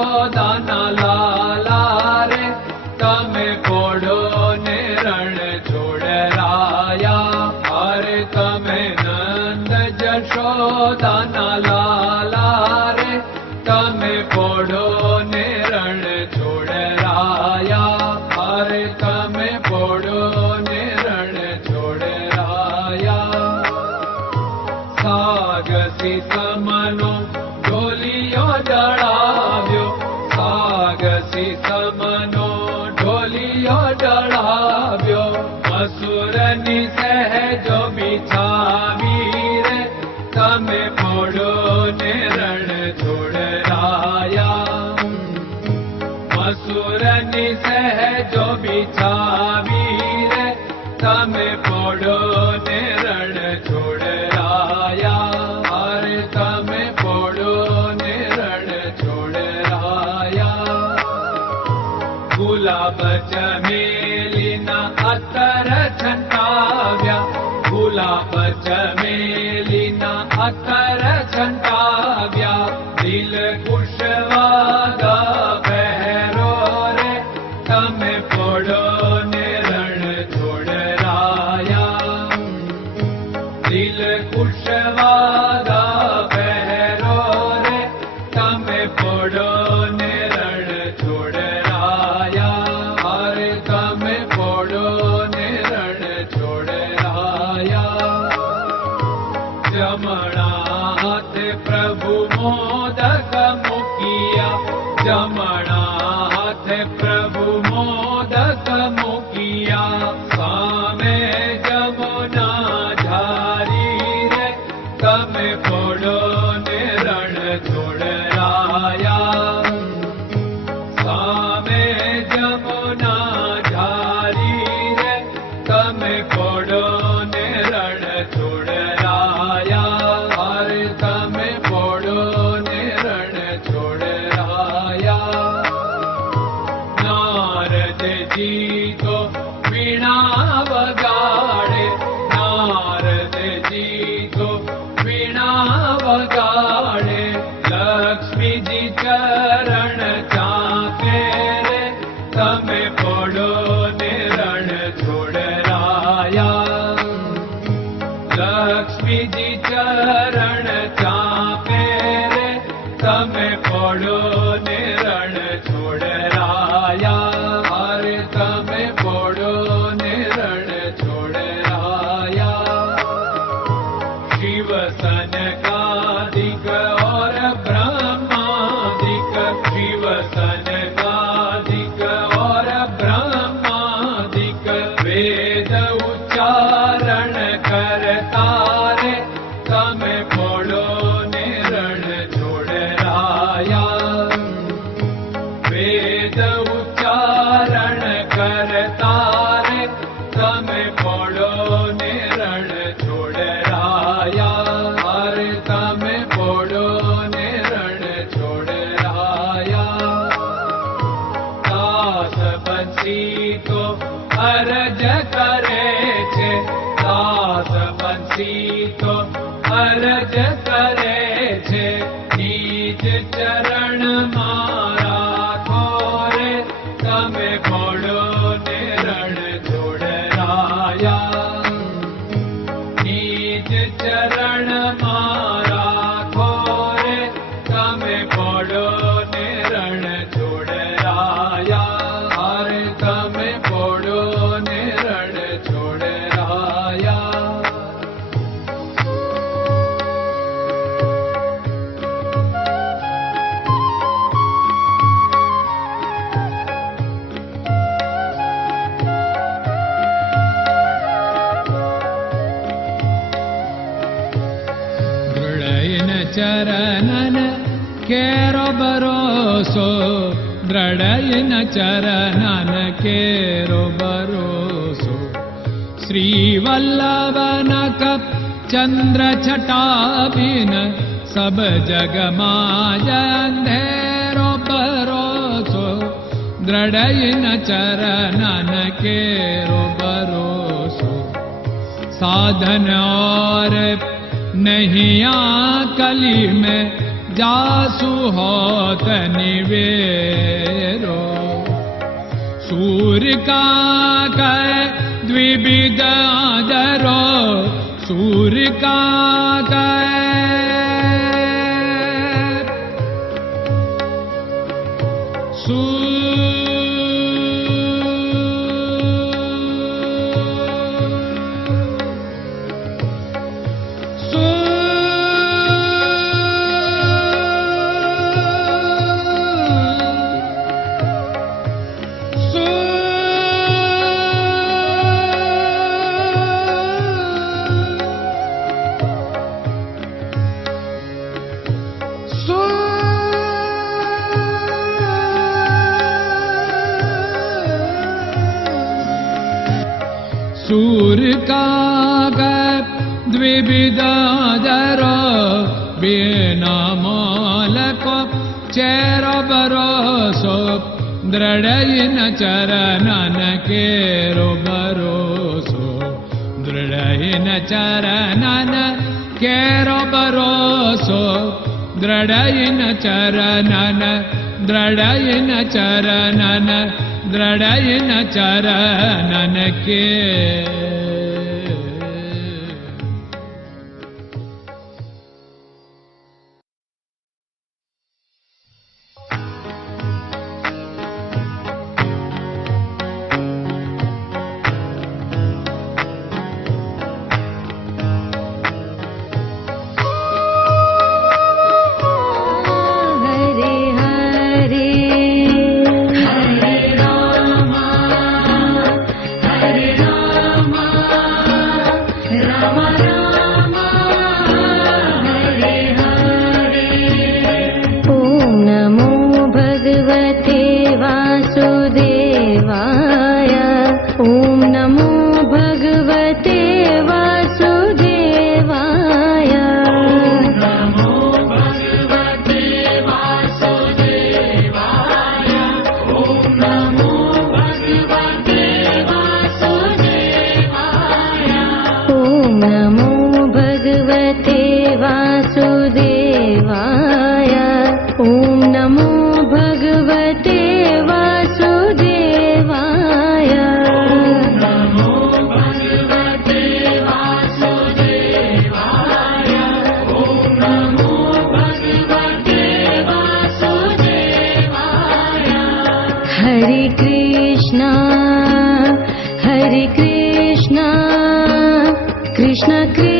જશોદાના લાલા રે તમે પોડો ને રણ છોડરાયા. અરે તમે નંદ જશોદાના લાલા રે તમે પોડો ને રણ છોડરાયા. અરે તમે પોડો ને રણ છોડરાયા. સાગસી સમનો ઢોલિયો ડળાવ્યો, સાગસી સમનો ઢોલિયો ડળાવ્યો. મસૂરની સહેજો બિછાવી રે તમે પોડો ને રણ છોડરાયા. મસૂરની સહેજો બિછાવી રે તમે પોડો ને રણ છોડરાયા. અરે તમે પોડો ને રણ છોડરાયા. ગુલાબ ચમેલીના અત્તર છંટાવ્યા, ગુલાબ ચમેલીના અત્તર છંટાવ્યા. દિલ કુશવાદા પહેરો રે તમે પોડો ને રણ છોડરાયા. દિલ કુશવાદા પહેરો રે તમે પોડો ને રણ છોડરાયા. અરે તમે પોડો ને રણ છોડરાયા. જમણા હાથે પ્રભુ મોદક મૂકિયા, જમણા હાથે પ્રભુ મોદક મૂકિયા. સામે જમુના ઝારી રે તમે પોડો ને રણ છોડરાયા. સામે જમુના ઝારી રે તમે પોડો ને રણ છોડરાયા. અરે તમે પોડો ને રણ છોડરાયા. નારદજી તો વીણા વગાડે, નારદજી તો વીણા વગાડે. લક્ષ્મીજી ચરણ ચાકે રે તમે પોડો ને રણ છોડરાયા. લક્ષ્મીજી ચરણ ચાપે રે તમે પોડો ને રણ છોડરાયા. અરે તમે પોડો ને રણ છોડરાયા. શિવ સનકાદિક और ब्रह्मादिक, शिव सनकादिक और ब्रह्मादिक. वेद उच्चारण करता रे તમે પોડો ને રણ છોડરાયા. વેદ ઉચ્ચારણ કરતા રે તમે પોડો ને રણ છોડરાયા. અરે તમે પોડો ને રણ છોડરાયા. દાસ બંસી તો અરજ કરે છે, દાસ બંસી તો અરજ કરે છે. નીચ ચરણ મારા ખોરે તમે પોડો ને રણ છોડરાયા. નીચ ચરણ મારા ખોરે તમે પોડો ને રણ છોડરાયા. અરે તમે પોડો ને રણ છોડરાયા. ચરણન કેરો ભરોસો, દ્રઢયન ચરણન કેરો ભરોસો. શ્રી વલ્લભન કપ ચંદ્ર છટાબિન સબ જગમાં અંધેરો ભરોસો. દ્રઢયન ચરણન કેરો ભરોસો. साधन और नहीं कली में जासु होत निवेरो। सूर्य का कै द्विविध आदरो, सूर्य का सूर्य का द्विविधादरो, बिना मोल को चेर भरोसो, दृढ़ चरणन केरो भरोसो, दृढ़ चरणन केरो भरोसो, दृढ़ चरणन, दृढ़ चरणन, दृढ़ चरणन के। Hare Krishna, Krishna Krishna